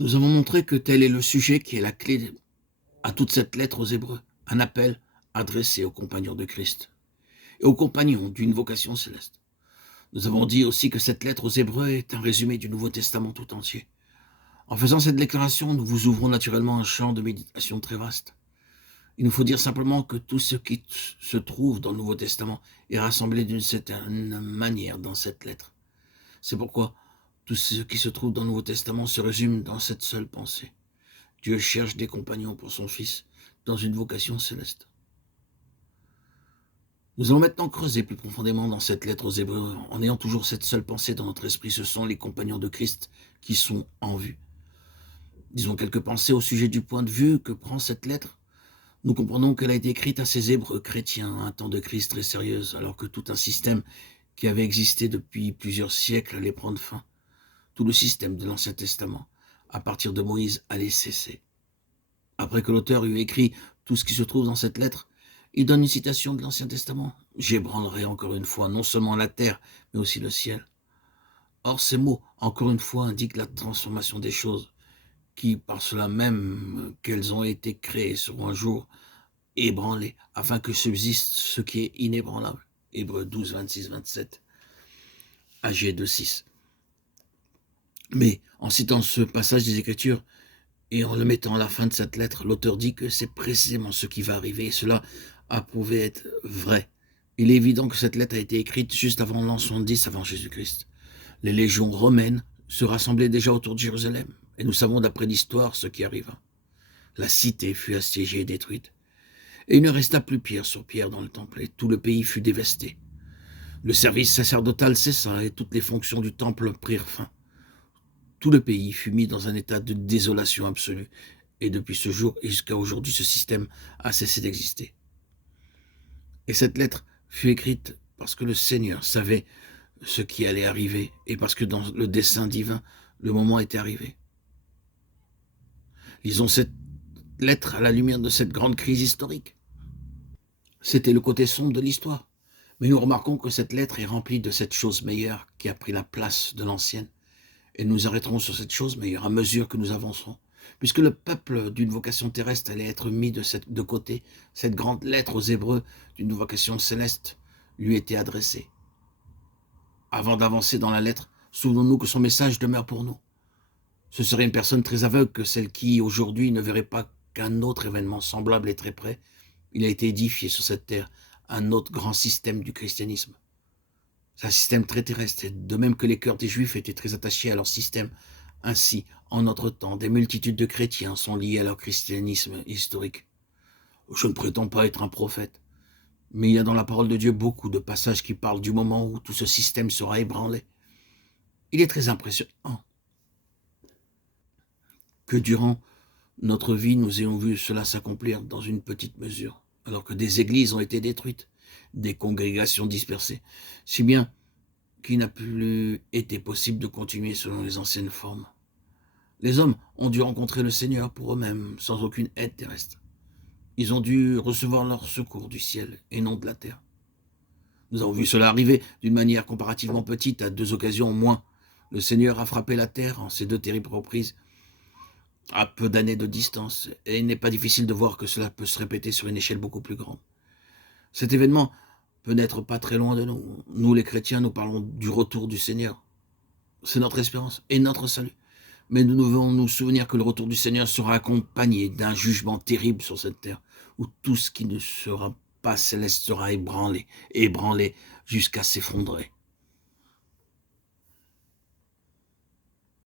Nous avons montré que tel est le sujet qui est la clé à toute cette lettre aux Hébreux, un appel adressé aux compagnons de Christ et aux compagnons d'une vocation céleste. Nous avons dit aussi que cette lettre aux Hébreux est un résumé du Nouveau Testament tout entier. En faisant cette déclaration, nous vous ouvrons naturellement un champ de méditation très vaste. Il nous faut dire simplement que tout ce qui se trouve dans le Nouveau Testament est rassemblé d'une certaine manière dans cette lettre. C'est pourquoi tout ce qui se trouve dans le Nouveau Testament se résume dans cette seule pensée. Dieu cherche des compagnons pour son Fils dans une vocation céleste. Nous allons maintenant creuser plus profondément dans cette lettre aux Hébreux en ayant toujours cette seule pensée dans notre esprit. Ce sont les compagnons de Christ qui sont en vue. Disons quelques pensées au sujet du point de vue que prend cette lettre. Nous comprenons qu'elle a été écrite à ces Hébreux chrétiens à un temps de crise très sérieuse, alors que tout un système qui avait existé depuis plusieurs siècles allait prendre fin. Tout le système de l'Ancien Testament, à partir de Moïse, allait cesser. Après que l'auteur eut écrit tout ce qui se trouve dans cette lettre, il donne une citation de l'Ancien Testament. « J'ébranlerai encore une fois non seulement la terre, mais aussi le ciel. » Or, ces mots, encore une fois, indiquent la transformation des choses, qui, par cela même qu'elles ont été créées, seront un jour ébranlées, afin que subsiste ce qui est inébranlable. Hébreux 12, 26, 27, Agé 2, 6. Mais, en citant ce passage des Écritures, et en le mettant à la fin de cette lettre, l'auteur dit que c'est précisément ce qui va arriver, et cela a prouvé être vrai. Il est évident que cette lettre a été écrite juste avant l'an 70 avant Jésus-Christ. Les légions romaines se rassemblaient déjà autour de Jérusalem, et nous savons d'après l'histoire ce qui arriva. La cité fut assiégée et détruite, et il ne resta plus pierre sur pierre dans le temple, et tout le pays fut dévasté. Le service sacerdotal cessa, et toutes les fonctions du temple prirent fin. Tout le pays fut mis dans un état de désolation absolue, et depuis ce jour et jusqu'à aujourd'hui, ce système a cessé d'exister. Et cette lettre fut écrite parce que le Seigneur savait ce qui allait arriver, et parce que dans le dessein divin, le moment était arrivé. Lisons cette lettre à la lumière de cette grande crise historique. C'était le côté sombre de l'histoire, mais nous remarquons que cette lettre est remplie de cette chose meilleure qui a pris la place de l'ancienne. Et nous arrêterons sur cette chose meilleure à mesure que nous avancerons. Puisque le peuple d'une vocation terrestre allait être mis de côté, cette grande lettre aux Hébreux d'une vocation céleste lui était adressée. Avant d'avancer dans la lettre, souvenons-nous que son message demeure pour nous. Ce serait une personne très aveugle que celle qui, aujourd'hui, ne verrait pas qu'un autre événement semblable est très près. Il a été édifié sur cette terre un autre grand système du christianisme. C'est un système très terrestre, de même que les cœurs des Juifs étaient très attachés à leur système. Ainsi, en notre temps, des multitudes de chrétiens sont liés à leur christianisme historique. Je ne prétends pas être un prophète, mais il y a dans la parole de Dieu beaucoup de passages qui parlent du moment où tout ce système sera ébranlé. Il est très impressionnant que durant notre vie, nous ayons vu cela s'accomplir dans une petite mesure, alors que des églises ont été détruites, des congrégations dispersées, si bien qu'il n'a plus été possible de continuer selon les anciennes formes. Les hommes ont dû rencontrer le Seigneur pour eux-mêmes, sans aucune aide terrestre. Ils ont dû recevoir leur secours du ciel et non de la terre. Nous avons vu cela arriver d'une manière comparativement petite à 2 occasions au moins. Le Seigneur a frappé la terre en ces 2 terribles reprises à peu d'années de distance, et il n'est pas difficile de voir que cela peut se répéter sur une échelle beaucoup plus grande. Cet événement peut n'être pas très loin de nous. Nous, les chrétiens, nous parlons du retour du Seigneur. C'est notre espérance et notre salut. Mais nous devons nous souvenir que le retour du Seigneur sera accompagné d'un jugement terrible sur cette terre, où tout ce qui ne sera pas céleste sera ébranlé jusqu'à s'effondrer.